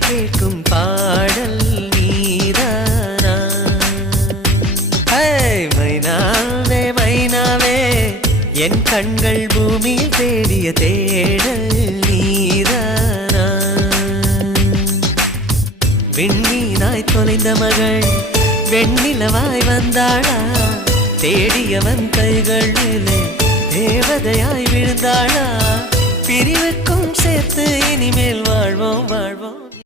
கேட்கும் பாடல் நீதானா? மைனாவே மைனாவே என் கண்கள் பூமியில் தேடிய தேடல் நீதானா? விண்மீனாய் தொலைந்த மகள் வெண்ணிலவாய் வந்தாளா? தேடியவன் கைகளிலே தேவதையாய் விழுந்தாளா? பிரிவுக்கும் சேர்த்து இனிமேல் வாழ்வோம் வாழ்வோம்.